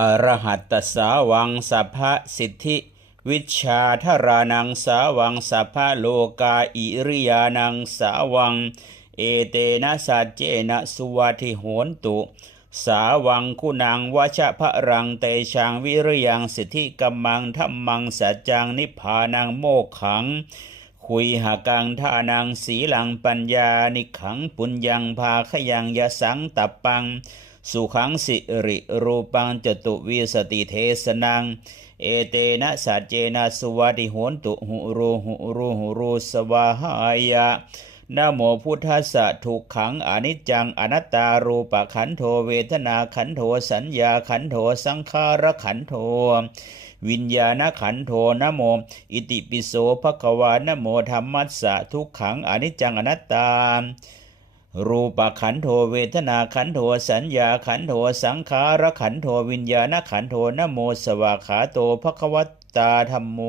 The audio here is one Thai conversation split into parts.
อรหัตตสาวังสัพพสิทธิวิชชาธรานังสาวังสัพพโลกาอิริยานังสาวังเอเตนะสัจเจนะสุวัติโหนตุสาวังคุณังวชพะรังเตชังวิริยังสิทธิกัมมังธัมมังสัจจังนิพพานังโมกขังคุยหากังทานังสีลังปัญญานิขังปุญญังภาขยังยสังตัปปังสุขังสิริรูปังจตุวิสติเทสนังเอเตนะสัจเจนะสุวัติโหนตุหุรูสวาหายะนะโมพุทธัสสะทุกขังอนิจจังอนัตตารูปขันโธเวทนาขันโธสัญญาขันโธสังขารขันโธวิญญาณขันโธนะโมอิติปิโสภควานะโมธัมมัสสะทุกขังอนิจจังอนัตตารูปขันโธเวทนาขันโธสัญญาขันโธสังขารขันโธวิญญาณขันโธนะโมสวากขาโตภควตาธัมโม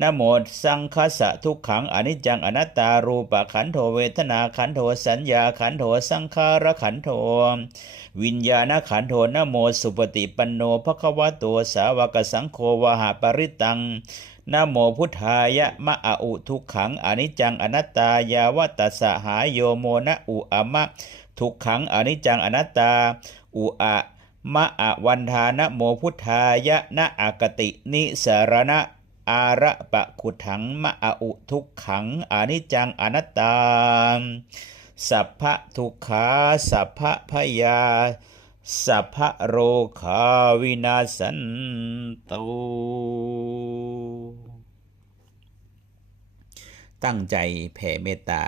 นะโมสังคัสสะทุกขังอนิจจังอนัตตารูปขันโธเวทนาขันโธสัญญาขันโธสังขารขันโธวิญญาณขันโธนะโมสุปฏิปันโนภควโตสาวกสังโฆวหาปริตังนะโมพุทธายะมะอะอุทุกขังอนิจจังอนัตตายาวัตสะหายโยโมนะอุอะมะทุกขังอนิจจังอนัตตาอุอะมะอะวันทานะโมพุทธายะนะอากตินิสารณะอาระปะขุถังมะอะอุทุกขังอนิจจังอนัตตาสัพพะทุกขาสัพพะพยาสัพพะโรคาวินาสันตุตั้งใจแผ่เมตตา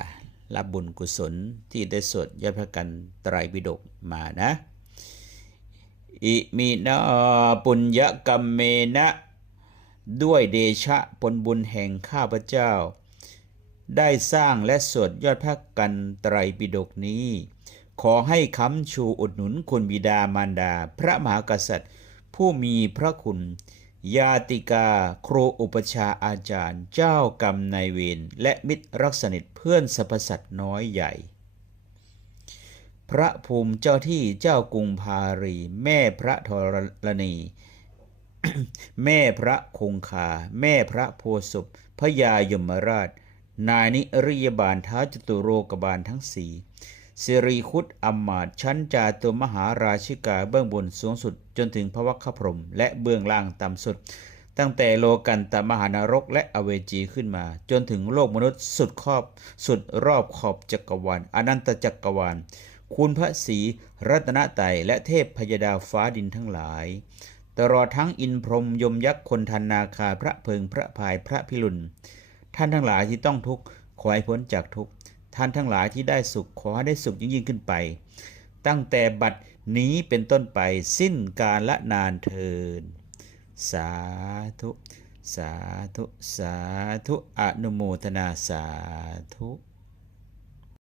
รับบุญกุศลที่ได้สวดยอดพระกันไตรปิฎกมานะอิมินาปุญญกรรมเมนะด้วยเดชะผลบุญแห่งข้าพเจ้าได้สร้างและสวดยอดพระกันไตรปิฎกนี้ขอให้ค้ำชูอุดหนุนคุณบิดามารดาพระมหากษัตริย์ผู้มีพระคุณญาติกาครูอุปชาอาจารย์เจ้ากรรมนายเวรและมิตรรักสนิทเพื่อนสรรพสัตว์น้อยใหญ่พระภูมิเจ้าที่เจ้ากรุงพารีแม่พระธรณี แม่พระคงคาแม่พระโพธิ์ศพพญายมราชนายนิริยบาลท้าวจตุโลกบาลทั้งสี่สิริคุตอำมาตย์ชั้นจาตุมหาราชิกาเบื้องบนสูงสุดจนถึงพระวัคคพรหมและเบื้องล่างต่ำสุดตั้งแต่โลกันตมหานรกและอเวจีขึ้นมาจนถึงโลกมนุษย์สุดรอบขอบจักรวาลอนันตจักรวาลคุณพระศรีรัตนไตรัยและเทพพยดาฟ้าดินทั้งหลายตลอดทั้งอินพรหมยมยักษ์คนทันนาคาพระเพิงพระพายพระพิรุณท่านทั้งหลายที่ต้องทุกข์ขอให้พ้นจากทุกข์ท่านทั้งหลายที่ได้สุขขอให้ได้สุขยิ่งขึ้นไปตั้งแต่บัดนี้เป็นต้นไปสิ้นกาลละนานเทินสาธุสาธุสาธุอนุโมทนาสาธุ